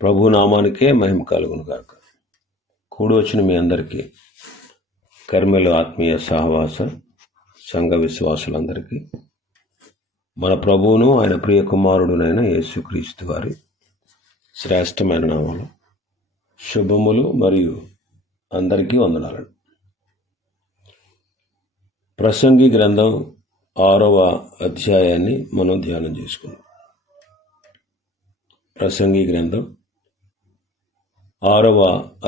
ప్రభు నామానికే మహిమ కలుగును గాక. కూడి వచ్చిన మీ అందరికీ కర్మెలు ఆత్మీయ సహవాస సంఘ విశ్వాసులందరికీ మన ప్రభువును ఆయన ప్రియ కుమారుడునైన యేసుక్రీస్తు వారి శ్రేష్టమైన నామములో శుభములు మరియు అందరికీ వందనాలు. ప్రసంగి గ్రంథం 6వ అధ్యాయాన్ని మనం ధ్యానం చేసుకుందాం. ప్రసంగి గ్రంథం 6వ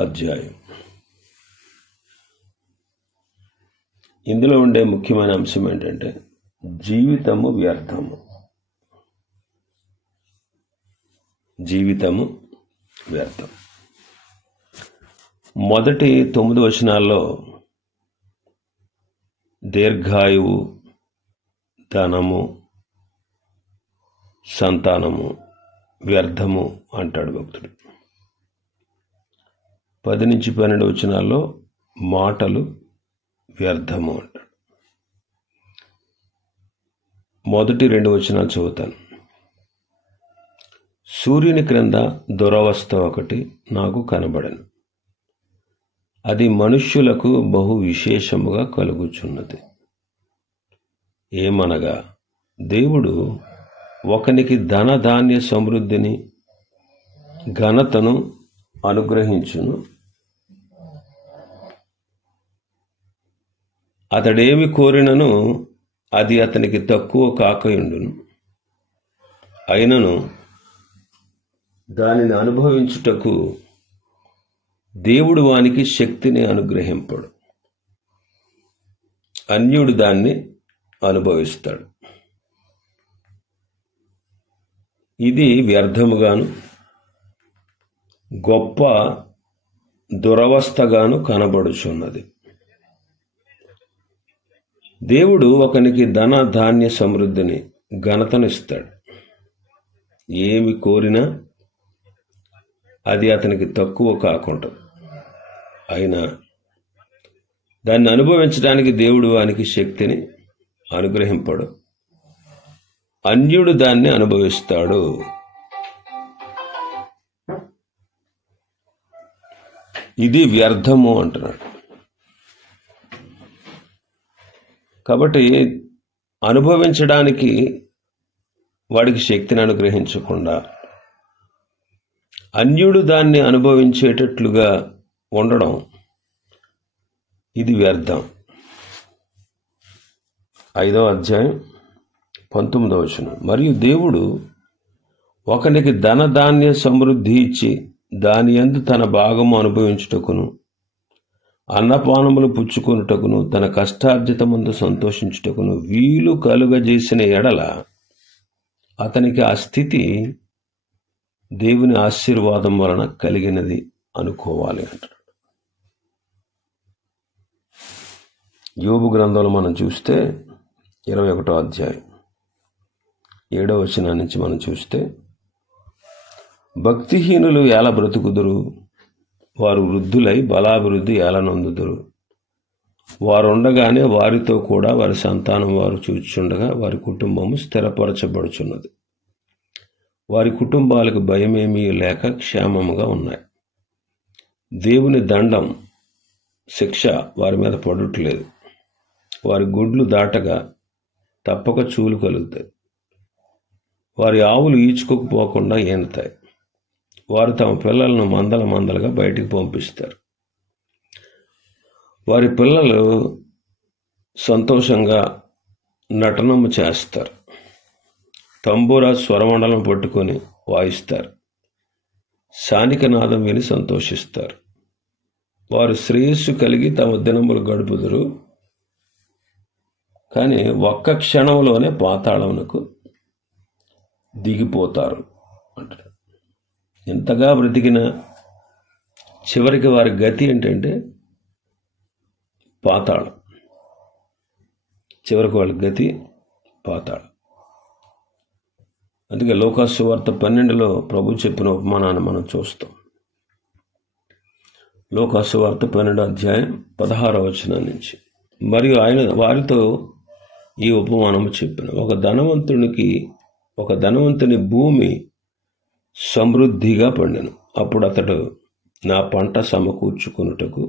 అధ్యాయం. ఇందులో ఉండే ముఖ్యమైన అంశం ఏంటంటే జీవితము వ్యర్థము. జీవితము వ్యర్థం. మొదటి 9 వచనాల్లో దీర్ఘాయువు, ధనము, సంతానము వ్యర్థము అంటాడు భక్తుడు. 10-12 వచనాల్లో మాటలు వ్యర్థము అంటాడు. మొదటి 2 వచనాలు చదువుతాను. సూర్యుని క్రింద దురవస్థ ఒకటి నాకు కనబడను, అది మనుష్యులకు బహు విశేషముగా కలుగుచున్నది. ఏమనగా దేవుడు ఒకనికి ధనధాన్య సమృద్ధిని ఘనతను అనుగ్రహించును, అతడేమి కోరినను అది అతనికి తక్కువ కాకయుండును. అయినను దానిని అనుభవించుటకు దేవుడు వానికి శక్తిని అనుగ్రహింపడు. అన్యుడు దాన్ని అనుభవిస్తాడు. ఇది వ్యర్థముగాను గొప్ప దురవస్థగాను కనబడుచున్నది. దేవుడు ఒకనికి ధన ధాన్య సమృద్ధిని ఘనతనిస్తాడు. ఏమి కోరినా అది అతనికి తక్కువ కాకుండా, అయినా దాన్ని అనుభవించడానికి దేవుడు వానికి శక్తిని అనుగ్రహింపడు. అన్యుడు దాన్ని అనుభవిస్తాడు. ఇది వ్యర్థము అంటున్నాడు. కాబట్టి అనుభవించడానికి వాడికి శక్తిని అనుగ్రహించకుండా అన్యుడు దాన్ని అనుభవించేటట్లుగా ఉండడం, ఇది వ్యర్థం. 5వ అధ్యాయం 19వ వచనం. మరియు దేవుడు ఒకనికి ధనధాన్య సమృద్ధి ఇచ్చి దాని యందు తన భాగము అనుభవించుటకును అన్నపానములు పుచ్చుకొనుటకును తన కష్టార్జితమందు సంతోషించుటకును వీలు కలుగజేసిన ఎడల అతనికి ఆ స్థితి దేవుని ఆశీర్వాదం వలన కలిగినది అనుకోవాలి అంటాడు. యోబు గ్రంథంలో మనం చూస్తే 21వ అధ్యాయం 7వ వచనం నుంచి మనం చూస్తే, భక్తిహీనులు ఎలా బ్రతుకుదురు, వారు వృద్ధులై బలాభివృద్ధి ఎలా నొందుదురు. వారు ఉండగానే వారితో కూడా వారి సంతానం వారు చూచుండగా వారి కుటుంబము స్థిరపరచబడుచున్నది. వారి కుటుంబాలకు భయమేమీ లేక క్షేమముగా ఉన్నాయి. దేవుని దండం శిక్ష వారి మీద పడట్లేదు. వారి గుడ్లు దాటగా తప్పక చూలు కలుగుతాయి. వారి ఆవులు ఈచుకోకపోకుండా ఈనుతాయి. వారు తమ పిల్లలను మందలుగా బయటికి పంపిస్తారు. వారి పిల్లలు సంతోషంగా నటనము చేస్తారు. తంబూర స్వరమండలం పట్టుకొని వాయిస్తారు. శానిక నాదం విని సంతోషిస్తారు. వారు శ్రేయస్సు కలిగి తమ దినములు గడుపుదురు, కానీ ఒక్క క్షణంలోనే పాతాళమునకు దిగిపోతారు అంటారు. ఎంతగా బ్రతికినా చివరికి వారి గతి ఏంటంటే పాతాళం. చివరికి వాళ్ళ గతి పాతాళం. అందుకే లూకాసు సువార్త 12లో ప్రభు చెప్పిన ఉపమానాన్ని మనం చూస్తాం. లూకాసు సువార్త 12వ అధ్యాయం 16వ వచనం నుంచి. మరియు ఆయన వారితో ఈ ఉపమానము చెప్పిన, ఒక ధనవంతుని భూమి సమృద్ధిగా పండెను. అప్పుడు అతడు, నా పంట సమకూర్చుకొనుటకు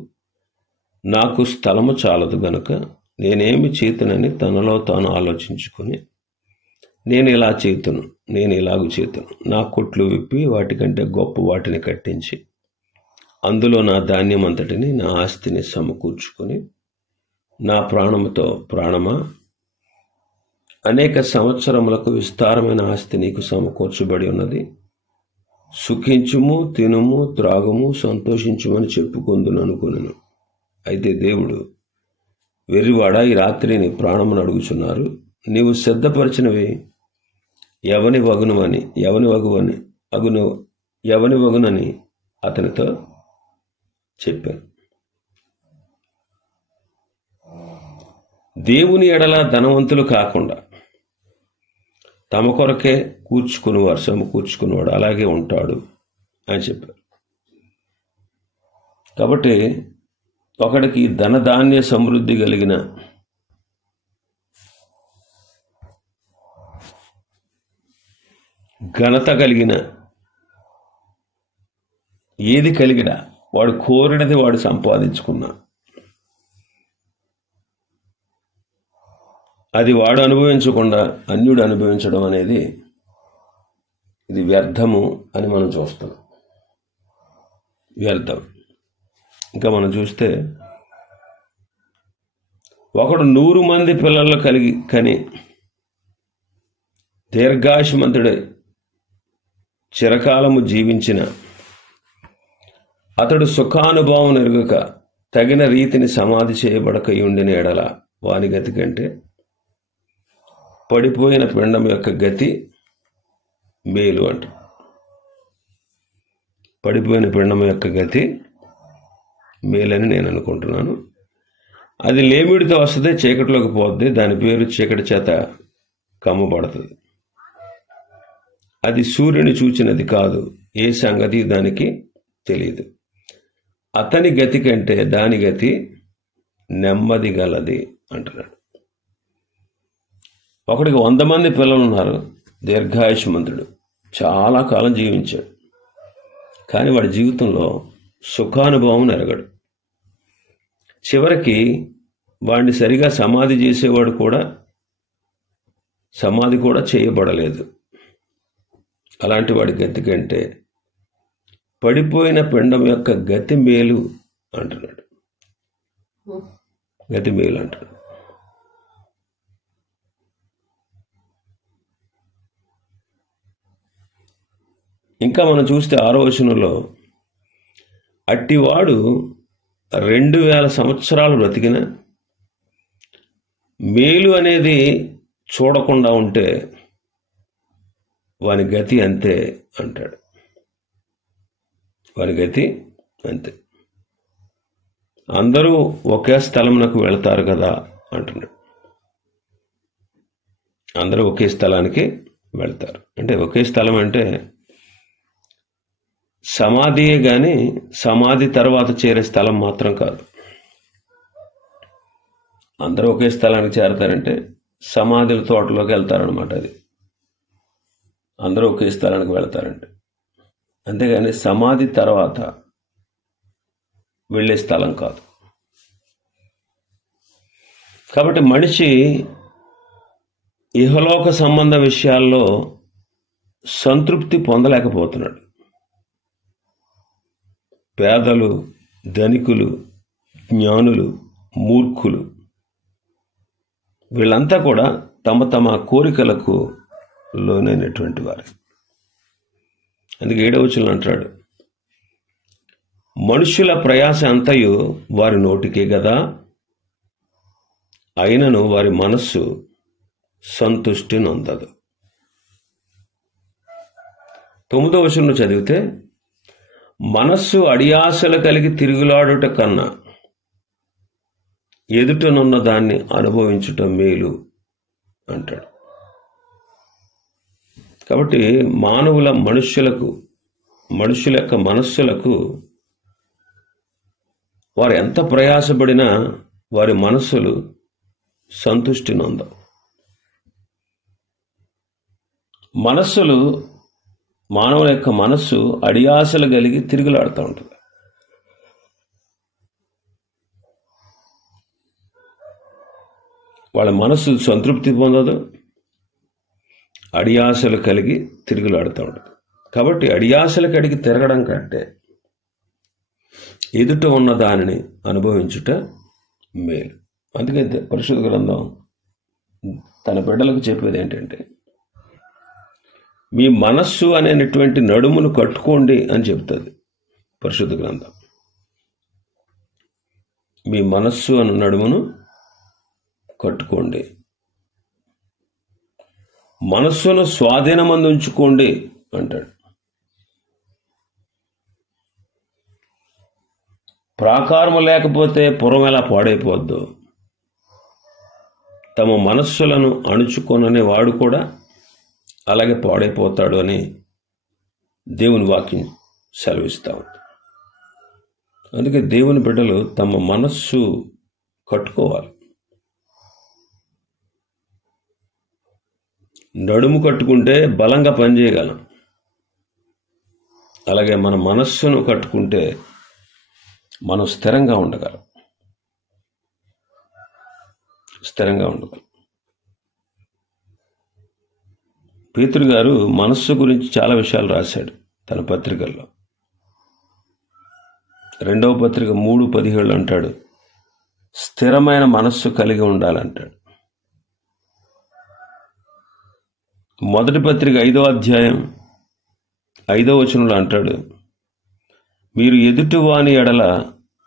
నాకు స్థలము చాలదు గనుక నేనేమి చేతునని తనలో తాను ఆలోచించుకుని, నేను ఇలాగు చేతును, నా కొట్లు విప్పి వాటికంటే గొప్ప వాటిని కట్టించి అందులో నా ధాన్యం అంతటిని, నా ఆస్తిని సమకూర్చుకొని, నా ప్రాణముతో, ప్రాణమా, అనేక సంవత్సరములకు విస్తారమైన ఆస్తి నీకు సమకూర్చబడి ఉన్నది, సుఖించుము, తినుము, త్రాగుము, సంతోషించుమని చెప్పుకొందును అనుకున్నాను. అయితే దేవుడు, వెర్రివాడ, ఈ రాత్రి నీ ప్రాణమును అడుగుచున్నారు, నీవు సిద్ధపరిచినవి ఎవని వగునని అతనితో చెప్పాను. దేవుని ఎడల ధనవంతులు కాకుండా తమ కొరకే సమకూర్చుకునేవాడు అలాగే ఉంటాడు అని చెప్పారు. కాబట్టి ఒకడికి ధనధాన్య సమృద్ధి కలిగిన ఘనత కలిగిన ఏది కలిగినా వాడు కోరినది వాడు సంపాదించుకున్నా అది వాడు అనుభవించకుండా అన్యుడు అనుభవించడం అనేది ఇది వ్యర్థము అని మనం చూస్తాం. వ్యర్థం. ఇంకా మనం చూస్తే ఒకడు 100 మంది పిల్లలు కని దీర్ఘాయుష్మంతుడై చిరకాలము జీవించిన అతడు సుఖానుభవం ఎరుగక తగిన రీతిని సమాధి చేయబడక ఉండిన ఎడల వాని గతి కంటే పడిపోయిన పిండం యొక్క గతి మేలు అంట. పడిపోయిన పిండం యొక్క గతి మేలని నేను అనుకుంటున్నాను. అది లేమిడితో వస్తే చీకటిలోకి పోద్ది, దాని పేరు చీకటి చేత కమ్మబడుతుంది. అది సూర్యుని చూచినది కాదు, ఏ సంగతి దానికి తెలియదు. అతని గతి కంటే దాని గతి నెమ్మది గలది అంటున్నాడు. ఒకడికి 100 మంది పిల్లలు ఉన్నారు, దీర్ఘాయుష్మంతుడు, చాలా కాలం జీవించాడు, కానీ వాడి జీవితంలో సుఖానుభవం ఎరగడు. చివరికి వాడిని సరిగా సమాధి కూడా చేయబడలేదు. అలాంటి వాడి గతి కంటే పడిపోయిన పిండం యొక్క గతి మేలు అంటున్నాడు. గతి మేలు అంటున్నాడు. ఇంకా మనం చూస్తే 6వ వచనంలో, అట్టివాడు 2000 సంవత్సరాలు బ్రతికిన మేలు అనేది చూడకుండా ఉంటే వాని గతి అంతే అంటాడు. వాని గతి అంతే. అందరూ ఒకే స్థలమునకు వెళ్తారు కదా అంటున్నాడు. అందరూ ఒకే స్థలానికి వెళ్తారు అంటే, ఒకే స్థలం అంటే సమాధియే కానీ సమాధి తర్వాత చేరే స్థలం మాత్రం కాదు. అందరూ ఒకే స్థలానికి చేరతారంటే సమాధుల తోటలోకి వెళ్తారనమాట. అది అందరూ ఒకే స్థలానికి వెళ్తారంటే, అంతేగాని సమాధి తర్వాత వెళ్ళే స్థలం కాదు. కాబట్టి మనిషి ఇహలోక సంబంధ విషయాల్లో సంతృప్తి పొందలేకపోతున్నాడు. పేదలు, ధనికులు, జ్ఞానులు, మూర్ఖులు, వీళ్ళంతా కూడా తమ తమ కోరికలకు లోనైనటువంటి వారు. అందుకే 7వ వచనంలో అంటాడు, మనుషుల ప్రయాస అంతయు వారి నోటికే గదా, అయినను వారి మనస్సు సంతుష్టి నొందదు. 9వ వచనం చదివితే, మనస్సు అడియాసలు కలిగి తిరుగులాడుట కన్నా ఎదుటనున్న దాన్ని అనుభవించుట మేలు అంటాడు. కాబట్టి మనుషుల యొక్క మనస్సులకు వారు ఎంత ప్రయాసపడినా వారి మనస్సులు సంతుష్టి నొందవు. మనస్సులు మానవుల యొక్క మనస్సు అడియాసలు కలిగి తిరుగులాడుతూ ఉంటుంది. వాళ్ళ మనస్సు సంతృప్తి పొందదు, అడియాసలు కలిగి తిరుగులాడుతూ ఉంటుంది. కాబట్టి అడియాసలు కలిగి తిరగడం కంటే ఎదుట ఉన్న దానిని అనుభవించుట మేలు. అందుకే పరిశుద్ధ గ్రంథం తన బిడ్డలకు చెప్పేది ఏంటంటే, మీ మనస్సు అనేటువంటి నడుమును కట్టుకోండి అని చెప్తుంది పరిశుద్ధ గ్రంథం. మీ మనస్సు అను నడుమును కట్టుకోండి, మనస్సును స్వాధీనమందు ఉంచుకోండి అంటాడు. ప్రాకారము లేకపోతే పురం ఎలా పాడైపోద్దు, తమ మనస్సులను అణుచుకొననే వాడు కూడా అలాగే పాడైపోతాడు అని దేవుని వాక్యం సెలవిస్తూ ఉంది. అందుకే దేవుని బిడ్డలు తమ మనస్సు కట్టుకోవాలి. నడుము కట్టుకుంటే బలంగా పనిచేయగలం. అలాగే మన మనస్సును కట్టుకుంటే మనం స్థిరంగా ఉండగలం. పేతురు గారు మనస్సు గురించి చాలా విషయాలు రాశాడు తన పత్రికల్లో. 2వ పత్రిక 3:17 అంటాడు, స్థిరమైన మనస్సు కలిగి ఉండాలంటాడు. మొదటి పత్రిక 5వ అధ్యాయం 5వ వచనంలో అంటాడు, మీరు ఎదుటివాని ఎడల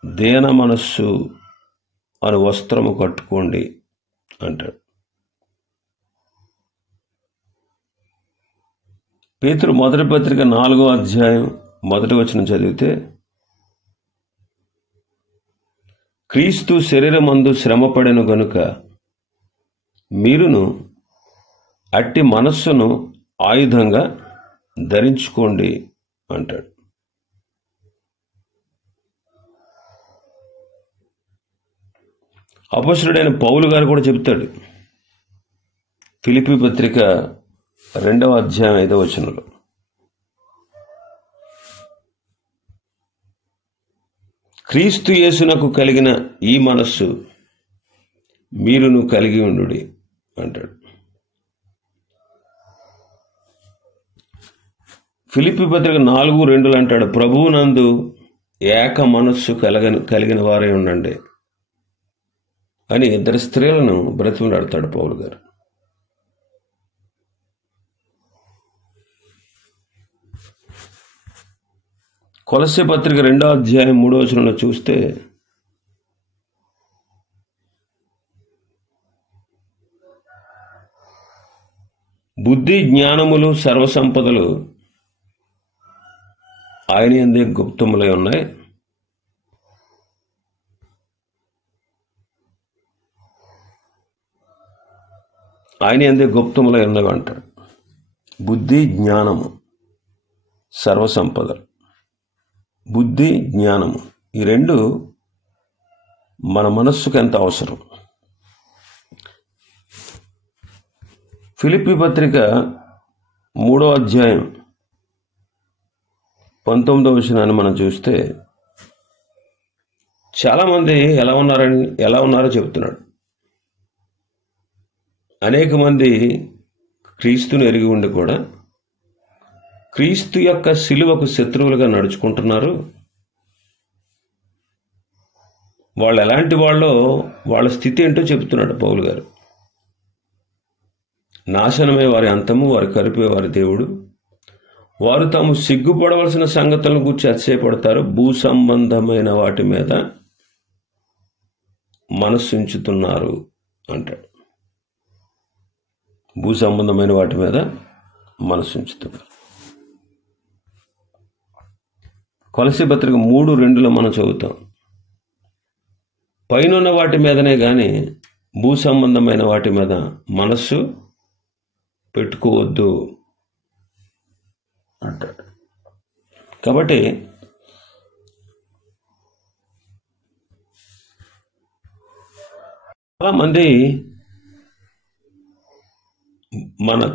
దేన మనస్సు అను వస్త్రము కట్టుకోండి అంటాడు. పేతురు మొదటి పత్రిక 4వ అధ్యాయం 1వ వచనం చదివితే, క్రీస్తు శరీరమందు శ్రమపడెను గనుక మీరును అట్టి మనస్సును ఆయుధంగా ధరించుకోండి అంటాడు. అపొస్తలుడైన పౌలు గారు కూడా చెప్తాడు ఫిలిప్పీ పత్రిక 2వ అధ్యాయం 5వ వచనంలో, క్రీస్తు యేసునకు కలిగిన ఈ మనస్సు మీరును కలిగి ఉండుడి అంటాడు. ఫిలిప్పీ పత్రిక 4:2 అంటాడు, ప్రభువునందు ఏక మనస్సు కలిగిన వారే ఉండండి అని 2 స్త్రీలను బ్రతిమలాడతాడు పౌలు గారు. కొలస్సీ పత్రిక 2వ అధ్యాయం 3వ వచనంలో చూస్తే, బుద్ధి జ్ఞానములు సర్వసంపదలు ఆయన యందే గుప్తములై ఉన్నాయి, ఆయన యందే గుప్తములై ఉన్నవి అంటాడు. బుద్ధి జ్ఞానము సర్వసంపదలు, బుద్ధి జ్ఞానము ఈ రెండు మన మనస్సుకు ఎంత అవసరం. ఫిలిప్పీ పత్రిక 3వ అధ్యాయం 19వ వచనాన్ని మనం చూస్తే, చాలామంది ఎలా ఉన్నారో చెబుతున్నాడు. అనేక మంది క్రీస్తుని ఎరిగి ఉండి కూడా క్రీస్తు యొక్క సిలువకు శత్రువులుగా నడుచుకుంటున్నారు. వాళ్ళు ఎలాంటి వాళ్ళో వాళ్ళ స్థితి ఏంటో చెబుతున్నాడు పౌలు గారు. నాశనమే వారి అంతము, వారి కరిపే వారి దేవుడు. వారు తాము సిగ్గుపడవలసిన సంగతులను గురించి అతిశయపడతారు, భూ సంబంధమైన వాటి మీద మనస్సుంచుతున్నారు అంటాడు. భూ సంబంధమైన వాటి మీద మనస్సుంచుతున్నారు. కొలస్సీ పత్రిక 3:2 మనం చదువుతాం, పైనున్న వాటి మీదనే కానీ భూ సంబంధమైన వాటి మీద మనస్సు పెట్టుకోవద్దు అంటాడు. కాబట్టి చాలామంది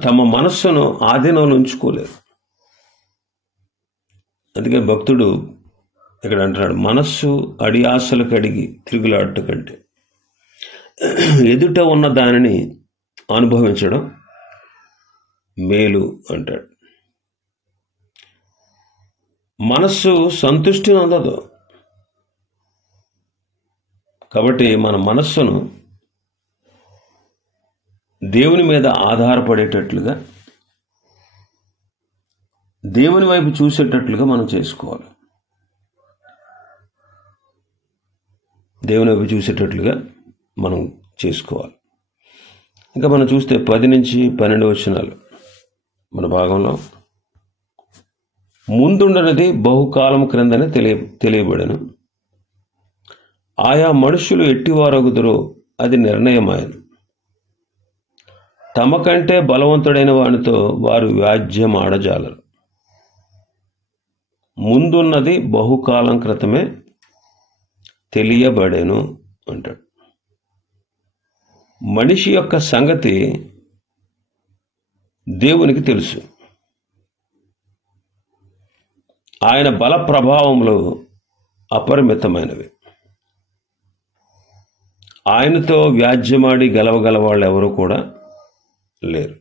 తమ మనస్సును ఆధీనంలో ఉంచుకోలేరు. అందుకే భక్తుడు ఇక్కడ అంటున్నాడు, మనస్సు అడియాసలు కడిగి తిరుగులాడట కంటే ఎదుట ఉన్న దానిని అనుభవించడం మేలు అంటాడు. మనస్సు సంతృష్టిని అందదు. కాబట్టి మన మనస్సును దేవుని మీద ఆధారపడేటట్లుగా, దేవుని వైపు చూసేటట్లుగా మనం చేసుకోవాలి. దేవుని వైపు చూసేటట్లుగా మనం చేసుకోవాలి. ఇంకా మనం చూస్తే 10 నుంచి 12 వచనాలు మన భాగంలో, ముందుండనిది బహుకాలం క్రిందనే తెలియబడెను, ఆయా మనుషులు ఎట్టివారగుదురో అది నిర్ణయమాయను, తమ కంటే బలవంతుడైన వానితో వారు వ్యాజ్యం ఆడజాలరు, ముందున్నది బహుకాలం క్రితమే తెలియబడెను అంటాడు. మనిషి యొక్క సంగతి దేవునికి తెలుసు. ఆయన బల ప్రభావములు అపరిమితమైనవి. ఆయనతో వ్యాజ్యమాడి గెలవగల వాళ్ళు ఎవరు కూడా లేరు.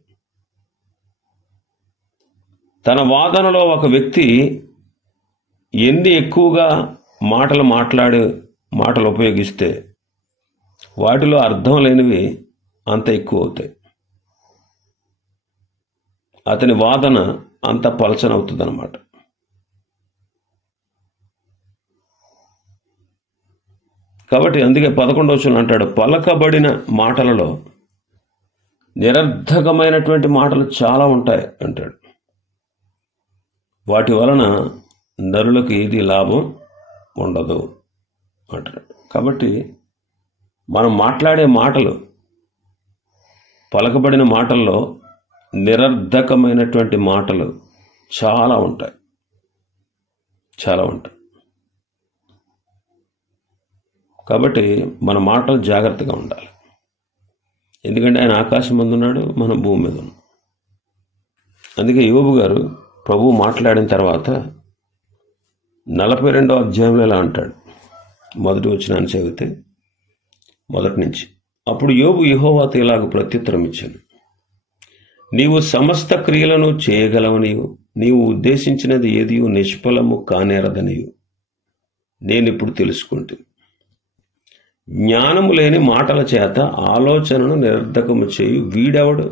తన వాదనలో ఒక వ్యక్తి ఎన్ని ఎక్కువగా మాటలు ఉపయోగిస్తే వాటిలో అర్థం లేనివి అంత ఎక్కువ అవుతాయి. అతని వాదన అంత పలచనవుతుంది అన్నమాట. కాబట్టి అందుకే 11వ వచనం అంటాడు, పలకబడిన మాటలలో నిరర్ధకమైనటువంటి మాటలు చాలా ఉంటాయి అంటాడు. వాటి వలన నరులకు ఏది లాభం ఉండదు అంటాడు. కాబట్టి మనం మాట్లాడే మాటలు, పలకబడిన మాటల్లో నిరర్ధకమైనటువంటి మాటలు చాలా ఉంటాయి. కాబట్టి మన మాటలు జాగ్రత్తగా ఉండాలి. ఎందుకంటే ఆయన ఆకాశం మీద ఉన్నాడు, మనం భూమి మీద ఉన్నాం. అందుకే యోబు గారు ప్రభువు మాట్లాడిన తర్వాత 42వ అధ్యాయంలో ఇలా అంటాడు, మొదటి వచనాన్ని చదివితే మొదటి నుంచి, అప్పుడు యోబు యెహోవాతో ఇలాగ ప్రత్యుత్తరం ఇచ్చాను, నీవు సమస్త క్రియలను చేయగలవనియు, నీవు ఉద్దేశించినది ఏదియు నిష్ఫలము కానేరదనియు నేనిప్పుడు తెలుసుకుంటుంది. జ్ఞానము లేని మాటల చేత ఆలోచనను నిరర్ధకము చేయు వీడెవడు?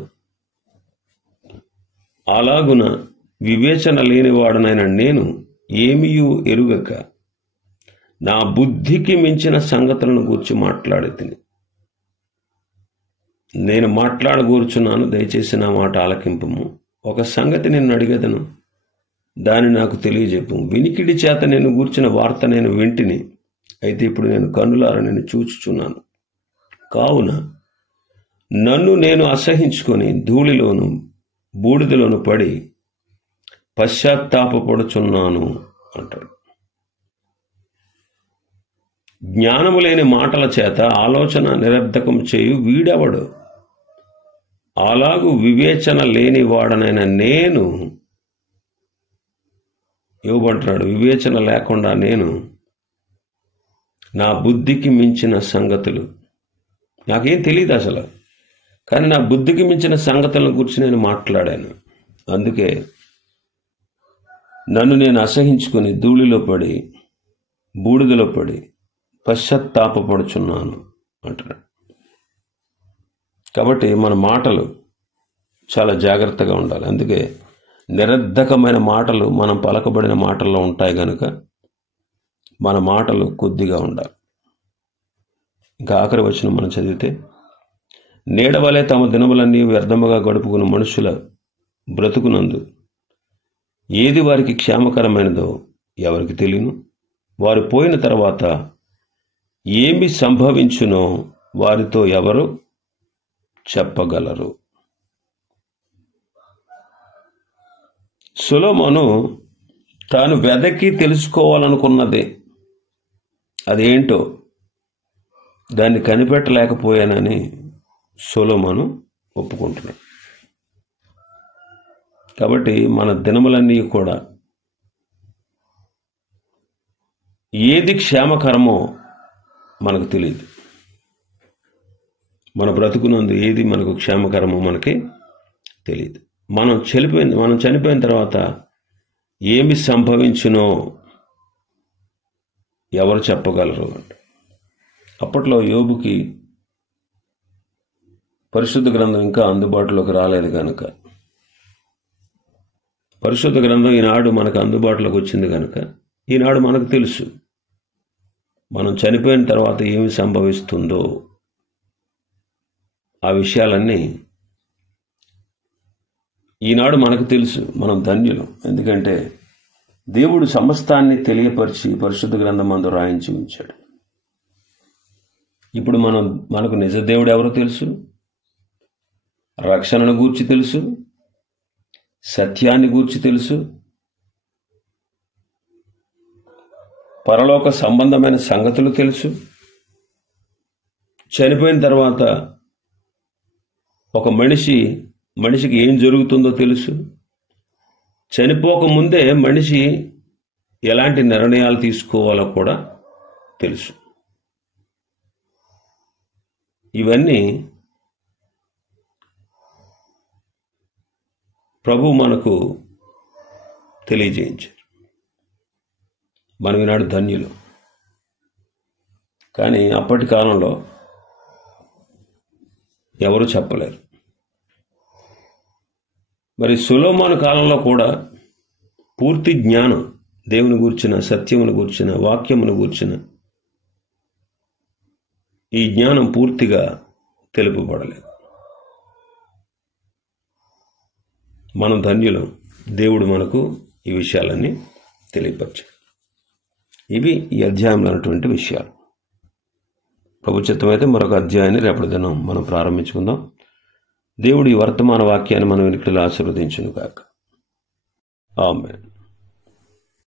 అలాగున వివేచన లేనివాడనైన నేను ఏమియూ ఎరుగక నా బుద్ధికి మించిన సంగతులను గూర్చి మాట్లాడితిని. నేను మాట్లాడగూర్చున్నాను, దయచేసి నా మాట ఆలకింపుము. ఒక సంగతి నిన్ను అడిగేదను, దాన్ని నాకు తెలియజెప్పు. వినికిడి చేత నేను గూర్చిన వార్త నేను వింటిని, అయితే ఇప్పుడు నేను కన్నులారా నేను చూచుచున్నాను. కావున నన్ను నేను అసహించుకొని ధూళిలోను బూడిదలోను పడి పశ్చాత్తాపపడుచున్నాను అంటాడు. జ్ఞానము లేని మాటల చేత ఆలోచన నిరర్ధకం చేయు వీడెవడు? అలాగూ వివేచన లేని వాడనైన నేను, యోబు అంటున్నాడు, వివేచన లేకుండా నేను నా బుద్ధికి మించిన సంగతులు, నాకేం తెలియదు అసలు, కానీ నా బుద్ధికి మించిన సంగతులను గురించి నేను మాట్లాడాను. అందుకే నన్ను నేను అసహించుకొని ధూళిలో పడి బూడిదలో పడి పశ్చాత్తాపపడుచున్నాను అంటున్నాడు. కాబట్టి మన మాటలు చాలా జాగ్రత్తగా ఉండాలి. అందుకే నిరర్ధకమైన మాటలు మనం పలకబడిన మాటల్లో ఉంటాయి కనుక మన మాటలు కొద్దిగా ఉండాలి. ఇంకా ఆఖరి వచనం మనం చదివితే, నీడవలే తమ దినములన్నీ వ్యర్థముగా గడుపుకున్న మనుషుల బ్రతుకునందు ఏది వారికి క్షేమకరమైనదో ఎవరికి తెలియను. వారు పోయిన తర్వాత ఏమి సంభవించునో వారితో ఎవరు చెప్పగలరు. సొలొమోను తాను వెదకి తెలుసుకోవాలనుకున్నదే అదేంటో దాన్ని కనిపెట్టలేకపోయానని సొలొమోను ఒప్పుకుంటున్నాడు. కాబట్టి మన దినములన్నీ కూడా ఏది క్షేమకరమో మనకు తెలియదు. మన బ్రతుకునందు ఏది మనకు క్షేమకరమో మనకి తెలియదు. మనం చనిపోయిన తర్వాత ఏమి సంభవించునో ఎవరు చెప్పగలరు అంటే, అప్పట్లో యోబుకి పరిశుద్ధ గ్రంథం ఇంకా అందుబాటులోకి రాలేదు కనుక, పరిశుద్ధ గ్రంథం ఈనాడు మనకు అందుబాటులోకి వచ్చింది కనుక ఈనాడు మనకు తెలుసు మనం చనిపోయిన తర్వాత ఏమి సంభవిస్తుందో. ఆ విషయాలన్నీ ఈనాడు మనకు తెలుసు. మనం ధన్యులం. ఎందుకంటే దేవుడు సమస్తాన్ని తెలియపరిచి పరిశుద్ధ గ్రంథం అందు రాయించి ఉంచాడు. ఇప్పుడు మనకు నిజ దేవుడు ఎవరో తెలుసు, రక్షణను గూర్చి తెలుసు, సత్యాన్ని గూర్చి తెలుసు, పరలోక సంబంధమైన సంగతులు తెలుసు. చనిపోయిన తర్వాత ఒక మనిషికి ఏం జరుగుతుందో తెలుసు. చనిపోకముందే మనిషి ఎలాంటి నిర్ణయాలు తీసుకోవాలో కూడా తెలుసు. ఇవన్నీ ప్రభు మనకు తెలియజేయించారు. మనం ఈనాడు ధన్యులు. కానీ అప్పటి కాలంలో ఎవరు చెప్పలేరు. మరి సొలొమోను కాలంలో కూడా పూర్తి జ్ఞానం, దేవుని గూర్చిన, సత్యమును గూర్చిన, వాక్యమును గూర్చిన ఈ జ్ఞానం పూర్తిగా తెలుపబడలేదు. మనం ధన్యులం. దేవుడు మనకు ఈ విషయాలన్నీ తెలియపరిచాడు. ఇవి ఈ అధ్యాయంలో ఉన్నటువంటి విషయాలు. ప్రభు చిత్తమైతే మరొక అధ్యాయాన్ని రేపటి దినం మనం ప్రారంభించుకుందాం. దేవుడి వర్తమాన వాక్యాన్ని మనం వినికిడిలో ఆశీర్వదించును గాక. ఆమేన్.